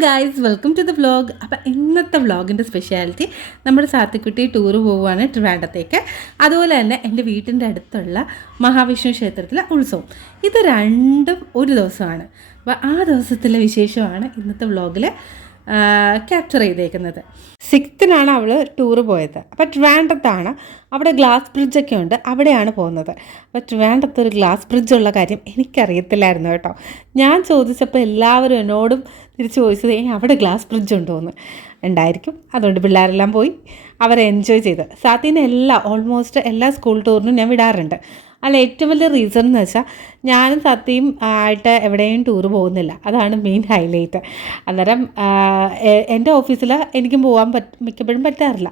Guys welcome to the vlog അപ്പം ഇന്നത്തെ വ്ളോഗിന്റെ speciality നമ്മുടെ സാത്തിക്കുട്ടി ടൂറ് പോവുകയാണ് ട്രിവാൻഡത്തേക്ക് അതുപോലെ തന്നെ എന്റെ വീട്ടിന്റെ അടുത്തുള്ള മഹാവിഷ്ണു ക്ഷേത്രത്തിലെ ഉത്സവം. ഇത് രണ്ടും ഒരു ദിവസമാണ്. അപ്പോൾ ആ ദിവസത്തിലെ വിശേഷമാണ് ഇന്നത്തെ വ്ലോഗിൽ ക്യാപ്ചർ ചെയ്തേക്കുന്നത്. സിക്സ്ത്തിനാണ് അവൾ ടൂർ പോയത്. അപ്പോൾ ട്രിവാൻഡ്രത്താണ്. അവിടെ ഗ്ലാസ് ബ്രിഡ്ജൊക്കെ ഉണ്ട്. അവിടെയാണ് പോകുന്നത്. അപ്പോൾ ട്രിവാൻഡ്രത്ത് ഒരു ഗ്ലാസ് ബ്രിഡ്ജ് ഉള്ള കാര്യം എനിക്കറിയത്തില്ലായിരുന്നു കേട്ടോ. ഞാൻ ചോദിച്ചപ്പോൾ എല്ലാവരും എന്നോടും തിരിച്ച് ചോദിച്ചത് ഏ അവിടെ ഗ്ലാസ് ബ്രിഡ്ജ് ഉണ്ടോ? എന്ന്. ഉണ്ടായിരിക്കും. അതുകൊണ്ട് പിള്ളേരെല്ലാം പോയി അവരെ എൻജോയ് ചെയ്ത്. സാത്തിന് എല്ലാ ഓൾമോസ്റ്റ് എല്ലാ സ്കൂൾ ടൂറിനും ഞാൻ വിടാറുണ്ട്. അല്ല ഏറ്റവും വലിയ റീസൺ എന്ന് വെച്ചാൽ ഞാനും സത്യയും ആയിട്ട് എവിടെയും ടൂർ പോകുന്നില്ല. അതാണ് മെയിൻ ഹൈലൈറ്റ് അന്നേരം എന്റെ ഓഫീസിൽ എനിക്കും പോകാൻ പറ്റ മിക്കപ്പോഴും പറ്റാറില്ല.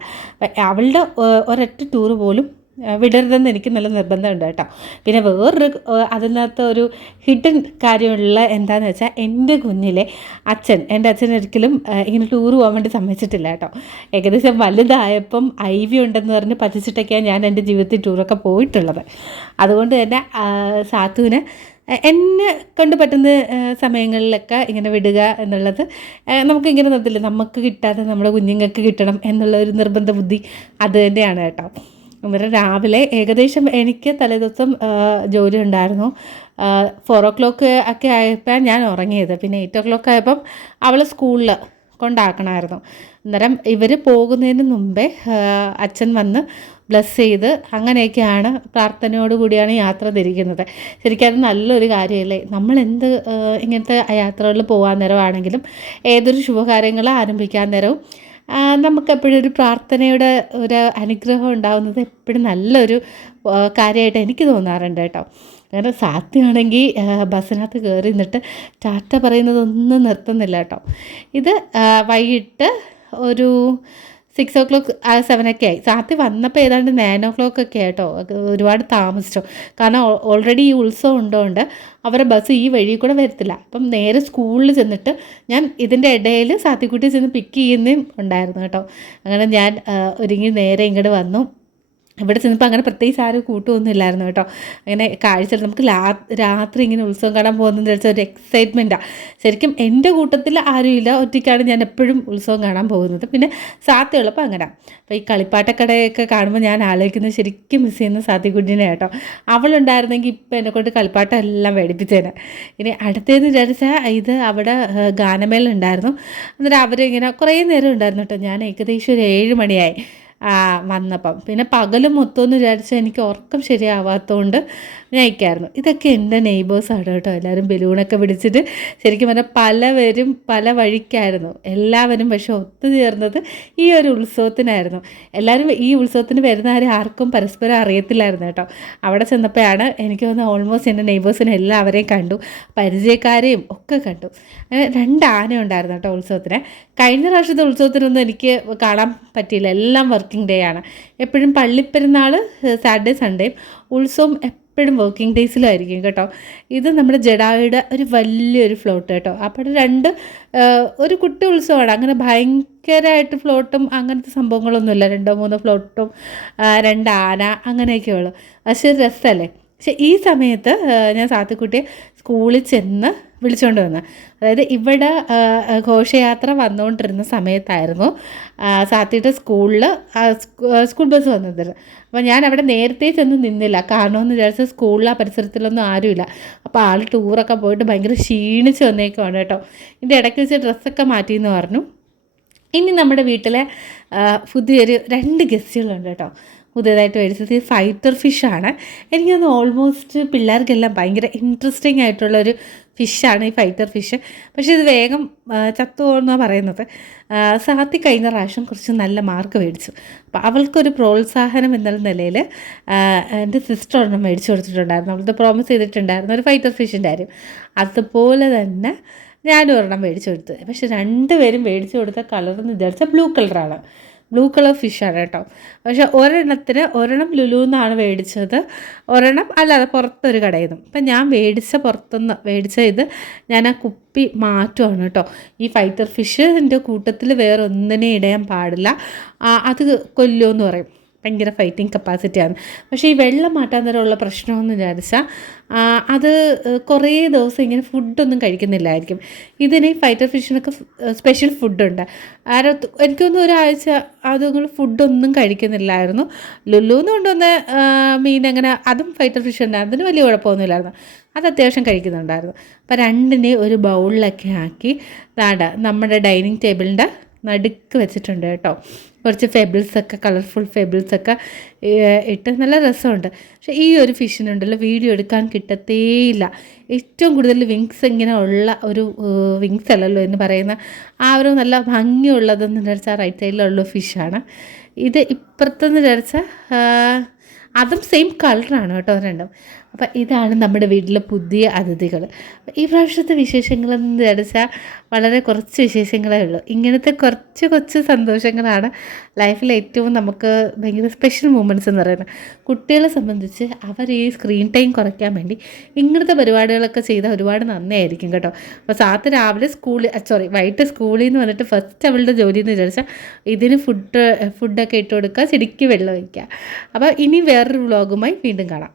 അവളുടെ ഒരൊറ്റ ടൂർ പോലും വിടരുതെന്ന് എനിക്ക് നല്ല നിർബന്ധമുണ്ട് കേട്ടോ. പിന്നെ വേറൊരു അതിനകത്ത് ഒരു ഹിഡൻ കാര്യമുള്ള എന്താണെന്ന് വെച്ചാൽ എന്റെ കുഞ്ഞിലെ അച്ഛൻ എന്റെ അച്ഛൻ ഒരിക്കലും ഇങ്ങനെ ടൂർ പോകാൻ വേണ്ടി സമ്മതിച്ചിട്ടില്ല കേട്ടോ. ഏകദേശം വലുതായപ്പം ഐ വി ഉണ്ടെന്ന് പറഞ്ഞ് പറ്റിച്ചിട്ടൊക്കെയാണ് ഞാൻ എന്റെ ജീവിതത്തിൽ ടൂറൊക്കെ പോയിട്ടുള്ളത്. അതുകൊണ്ട് തന്നെ സാത്തുവിന് എന്നെ കൊണ്ട് പറ്റുന്ന സമയങ്ങളിലൊക്കെ ഇങ്ങനെ വിടുക എന്നുള്ളത് നമുക്ക് ഇങ്ങനെ നിർത്തില്ല നമുക്ക് കിട്ടാതെ നമ്മുടെ കുഞ്ഞുങ്ങൾക്ക് കിട്ടണം എന്നുള്ള ഒരു നിർബന്ധ ബുദ്ധി അത് തന്നെയാണ് കേട്ടോ. അന്നേരം രാവിലെ ഏകദേശം എനിക്ക് തലേദിവസം ജോലി ഉണ്ടായിരുന്നു. ഫോർ ഓ ക്ലോക്ക് ഒക്കെ ആയപ്പോൾ ഞാൻ ഉറങ്ങിയത്. പിന്നെ എയ്റ്റ് ഓ ക്ലോക്ക് ആയപ്പം അവൾ സ്കൂളിൽ കൊണ്ടാക്കണമായിരുന്നു. അന്നേരം ഇവർ പോകുന്നതിന് മുമ്പേ അച്ഛൻ വന്ന് ബ്ലസ് ചെയ്ത് അങ്ങനെയൊക്കെയാണ് പ്രാർത്ഥനയോടുകൂടിയാണ് യാത്ര തിരിക്കുന്നത്. ശരിക്കും അത് നല്ലൊരു കാര്യമല്ലേ? നമ്മൾ എന്ത് ഇങ്ങനത്തെ യാത്രകളിൽ പോകാൻ നേരമാണെങ്കിലും ഏതൊരു ശുഭകാര്യങ്ങൾ ആരംഭിക്കാൻ നേരവും നമുക്കെപ്പോഴും ഒരു പ്രാർത്ഥനയുടെ ഒരു അനുഗ്രഹം ഉണ്ടാകുന്നത് എപ്പോഴും നല്ലൊരു കാര്യമായിട്ട് എനിക്ക് തോന്നാറുണ്ട് കേട്ടോ. അങ്ങനെ സാധ്യമാണെങ്കിൽ ബസ്സിനകത്ത് കയറി നിന്നിട്ട് ടാറ്റ പറയുന്നതൊന്നും നിർത്തുന്നില്ല കേട്ടോ. ഇത് വൈകിട്ട് ഒരു സിക്സ് ഓ ക്ലോക്ക് സെവൻ ഒക്കെ ആയി. സാത്തി വന്നപ്പോൾ ഏതാണ്ട് നയൻ ഓ ക്ലോക്ക് ഒക്കെ ആയിട്ടോ ഒരുപാട് താമസിച്ചു. കാരണം ഓൾറെഡി ഈ ഉത്സവം ഉണ്ടോണ്ട് അവരുടെ ബസ് ഈ വഴി കൂടെ വരത്തില്ല. അപ്പം നേരെ സ്കൂളിൽ ചെന്നിട്ട് ഞാൻ ഇതിന്റെ ഇടയിൽ സാത്തിക്കുട്ടി ചെന്ന് പിക്ക് ചെയ്യുന്നതും ഉണ്ടായിരുന്നു കേട്ടോ അങ്ങനെ ഞാൻ ഒരുങ്ങി നേരെ ഇങ്ങോട്ട് വന്നു. ഇവിടെ ചെന്നപ്പോൾ അങ്ങനെ പ്രത്യേകിച്ച് ആരും കൂട്ടുമൊന്നും ഇല്ലായിരുന്നു കേട്ടോ. അങ്ങനെ കാഴ്ച നമുക്ക് രാത്രി ഇങ്ങനെ ഉത്സവം കാണാൻ പോകുന്നതെന്ന് വെച്ചാൽ ഒരു എക്സൈറ്റ്മെന്റാണ് ശരിക്കും എന്റെ കൂട്ടത്തിൽ ആരുമില്ല ഒറ്റയ്ക്കാണ് ഞാൻ എപ്പോഴും ഉത്സവം കാണാൻ പോകുന്നത്. പിന്നെ സാധ്യതയുള്ളപ്പോൾ അങ്ങനെ. അപ്പോൾ ഈ കളിപ്പാട്ടക്കടയൊക്കെ കാണുമ്പോൾ ഞാൻ ആലോചിക്കുന്നത് ശരിക്കും മിസ് ചെയ്യുന്ന സാത്തിക്കുട്ടിനെ കേട്ടോ. അവളുണ്ടായിരുന്നെങ്കിൽ ഇപ്പം എന്നെ കൊണ്ട് കളിപ്പാട്ടം എല്ലാം ഇനി അടുത്തേന്ന് വിചാരിച്ചാൽ ഇത് അവിടെ ഗാനമേലുണ്ടായിരുന്നു എന്നിട്ട് അവരിങ്ങനെ കുറേ നേരം ഉണ്ടായിരുന്നു കേട്ടോ. ഞാൻ ഏകദേശം ഒരു ഏഴ് മണിയായി. വന്നപ്പം. പിന്നെ പകൽ മൊത്തം എന്ന് വിചാരിച്ച് എനിക്ക് ഉറക്കം ശരിയാവാത്തതുകൊണ്ട് ഞാൻ അയക്കായിരുന്നു ഇതൊക്കെ എന്റെ നെയ്ബേഴ്സാണ് കേട്ടോ. എല്ലാവരും ബലൂണൊക്കെ പിടിച്ചിട്ട് ശരിക്കും പറഞ്ഞാൽ പലവരും പല വഴിക്കായിരുന്നു. എല്ലാവരും പക്ഷെ ഒത്തുചേർന്നത് ഈ ഒരു ഉത്സവത്തിനായിരുന്നു. എല്ലാവരും ഈ ഉത്സവത്തിന് വരുന്ന ആരും ആർക്കും പരസ്പരം അറിയത്തില്ലായിരുന്നു കേട്ടോ. അവിടെ ചെന്നപ്പോഴാണ് എനിക്ക് തോന്നുന്നത് ഓൾമോസ്റ്റ് എന്റെ നെയ്ബേഴ്സിനെ എല്ലാവരെയും കണ്ടു. പരിചയക്കാരെയും ഒക്കെ കണ്ടു. അങ്ങനെ രണ്ട് ആന ഉണ്ടായിരുന്നു കേട്ടോ ഉത്സവത്തിന്. കഴിഞ്ഞ പ്രാവശ്യത്തെ ഉത്സവത്തിനൊന്നും എനിക്ക് കാണാൻ പറ്റിയില്ല. എല്ലാം വർക്കിംഗ് ഡേ ആണ്. എപ്പോഴും പള്ളിപ്പെരുന്നാൾ സാറ്റർഡേ സൺഡേയും ഉത്സവം എപ്പോഴും വർക്കിംഗ് ഡേയ്സിലായിരിക്കും കേട്ടോ. ഇത് നമ്മുടെ ജഡായുടെ ഒരു വലിയൊരു ഫ്ലോട്ട് കേട്ടോ. അപ്പോൾ രണ്ട് ഒരു കുട്ടി ഉത്സവമാണ്. അങ്ങനെ ഭയങ്കരമായിട്ട് ഫ്ലോട്ടും അങ്ങനത്തെ സംഭവങ്ങളൊന്നുമില്ല. രണ്ടോ മൂന്നോ ഫ്ലോട്ടും രണ്ട് ആന അങ്ങനെയൊക്കെ ഉള്ളു. പക്ഷെ രസമല്ലേ? പക്ഷെ ഈ സമയത്ത് ഞാൻ സാത്തിക്കുട്ടിയെ സ്കൂളിൽ ചെന്ന് വിളിച്ചുകൊണ്ട് വന്ന്. അതായത് ഇവിടെ ഘോഷയാത്ര വന്നുകൊണ്ടിരുന്ന സമയത്തായിരുന്നു സാത്തിയുടെ സ്കൂളിൽ സ്കൂൾ ബസ് വന്നത്. അപ്പോൾ ഞാൻ അവിടെ നേരത്തെ ചെന്ന് നിന്നില്ല. കാരണമെന്ന് വിചാരിച്ച സ്കൂളിൽ ആ പരിസരത്തിലൊന്നും ആരുമില്ല. അപ്പോൾ ആൾ ടൂറൊക്കെ പോയിട്ട് ഭയങ്കര ക്ഷീണിച്ച് വന്നേക്കുവാണ് കേട്ടോ. ഇതിന്റെ ഇടയ്ക്ക് വെച്ച് ഡ്രസ്സൊക്കെ മാറ്റിയെന്ന് പറഞ്ഞു. ഇനി നമ്മുടെ വീട്ടിലെ പുതിയൊരു രണ്ട് ഗസ്റ്റുകളുണ്ട് കേട്ടോ. പുതിയതായിട്ട് മേടിച്ചത് ഫൈറ്റർ ഫിഷാണ് എനിക്കത് ഓൾമോസ്റ്റ് പിള്ളേർക്കെല്ലാം ഭയങ്കര ഇൻട്രസ്റ്റിംഗ് ആയിട്ടുള്ളൊരു ഫിഷാണ് ഈ ഫൈറ്റർ ഫിഷ് പക്ഷേ ഇത് വേഗം ചത്തു പോകുമെന്നാണ് പറയുന്നത്. സാത്തി കഴിഞ്ഞ പ്രാവശ്യം കുറച്ച് നല്ല മാർക്ക് മേടിച്ചു. അപ്പോൾ അവൾക്കൊരു പ്രോത്സാഹനം എന്നുള്ള നിലയിൽ എന്റെ സിസ്റ്റർ ഒരെണ്ണം മേടിച്ചു കൊടുത്തിട്ടുണ്ടായിരുന്നു. അവളത് പ്രോമിസ് ചെയ്തിട്ടുണ്ടായിരുന്നു ഒരു ഫൈറ്റർ ഫിഷിന്റെ കാര്യം. അതുപോലെ തന്നെ ഞാനും ഒരെണ്ണം മേടിച്ചു കൊടുത്തു. പക്ഷെ രണ്ടുപേരും മേടിച്ചു കൊടുത്ത കളർ എന്ന് വിചാരിച്ചാൽ ബ്ലൂ കളറാണ് ബ്ലൂ കളർ ഫിഷാണ് കേട്ടോ. പക്ഷെ ഒരെണ്ണത്തിന് ഒരെണ്ണം ലുലു എന്നാണ് മേടിച്ചത്. ഒരെണ്ണം അല്ലാതെ പുറത്തൊരു കടയിൽ നിന്നും. അപ്പം ഞാൻ മേടിച്ച പുറത്തുനിന്ന് മേടിച്ച ഇത് ഞാൻ ആ കുപ്പി മാറ്റുവാണ് കേട്ടോ. ഈ ഫൈറ്റർ ഫിഷിന്റെ കൂട്ടത്തിൽ വേറെ ഒന്നിനെ ഇടയാൻ പാടില്ല. അത് കൊല്ലുമെന്ന് പറയും. ഭയങ്കര ഫൈറ്റിംഗ് കപ്പാസിറ്റിയാണ് പക്ഷേ ഈ വെള്ളം മാറ്റാൻ നേരമുള്ള പ്രശ്നമെന്ന് വിചാരിച്ചാൽ അത് കുറേ ദിവസം ഇങ്ങനെ ഫുഡൊന്നും കഴിക്കുന്നില്ലായിരിക്കും. ഇതിന് ഫൈറ്റർ ഫിഷിനൊക്കെ സ്പെഷ്യൽ ഫുഡുണ്ട് ആരോ എനിക്കൊന്നും ഒരാഴ്ച അതുങ്ങൾ ഫുഡൊന്നും കഴിക്കുന്നില്ലായിരുന്നു. ലുല്ലുന്ന് കൊണ്ടുവന്ന മീൻ അങ്ങനെ അതും ഫൈറ്റർ ഫിഷ് ഉണ്ടായിരുന്നു അതിന് വലിയ കുഴപ്പമൊന്നുമില്ലായിരുന്നു. അത് അത്യാവശ്യം കഴിക്കുന്നുണ്ടായിരുന്നു. അപ്പോൾ രണ്ടിനെ ഒരു ബൗളിലൊക്കെ ആക്കി നാട നമ്മുടെ ഡൈനിങ് ടേബിളിന്റെ നടുക്ക് വെച്ചിട്ടുണ്ട് കേട്ടോ. കുറച്ച് ഫെബിൾസൊക്കെ കളർഫുൾ ഫെബിൾസൊക്കെ ഇട്ട് നല്ല രസമുണ്ട്. പക്ഷേ ഈ ഒരു ഫിഷിനുണ്ടല്ലോ വീഡിയോ എടുക്കാൻ കിട്ടത്തേയില്ല ഏറ്റവും കൂടുതൽ വിങ്സ് ഇങ്ങനെ ഉള്ള ഒരു വിങ്സ് അല്ലല്ലോ എന്ന് പറയുന്ന ആ ഒരു നല്ല ഭംഗിയുള്ളതെന്ന് വിചാരിച്ചാൽ റൈറ്റ് സൈഡിലുള്ള ഫിഷാണ് ഇത് ഇപ്പുറത്തെന്ന് വിചാരിച്ചാൽ അതും സെയിം കളറാണ് കേട്ടോ രണ്ടും. അപ്പം ഇതാണ് നമ്മുടെ വീട്ടിലെ പുതിയ അതിഥികൾ. ഈ പ്രാവശ്യത്തെ വിശേഷങ്ങളെന്ന് വിചാരിച്ചാൽ വളരെ കുറച്ച് വിശേഷങ്ങളേ ഉള്ളൂ. ഇങ്ങനത്തെ കുറച്ച് കുറച്ച് സന്തോഷങ്ങളാണ് ലൈഫിലെ ഏറ്റവും നമുക്ക് ഭയങ്കര സ്പെഷ്യൽ മൂമെന്റ്സ് എന്ന് പറയുന്നത്. കുട്ടികളെ സംബന്ധിച്ച് അവർ ഈ സ്ക്രീൻ ടൈം കുറയ്ക്കാൻ വേണ്ടി ഇങ്ങനത്തെ പരിപാടികളൊക്കെ ചെയ്താൽ ഒരുപാട് നന്നായിരിക്കും കേട്ടോ. അപ്പോൾ സാത്ത് രാവിലെ സ്കൂളിൽ സോറി വൈകിട്ട് സ്കൂളിൽ നിന്ന് വന്നിട്ട് ഫസ്റ്റ് അവളുടെ ജോലി എന്ന് വിചാരിച്ചാൽ ഇതിന് ഫുഡ് ഫുഡൊക്കെ ഇട്ട് കൊടുക്കുക ചെടിക്ക് വെള്ളം വയ്ക്കുക അപ്പോൾ ഇനി വേറൊരു വ്ളോഗുമായി വീണ്ടും കാണാം.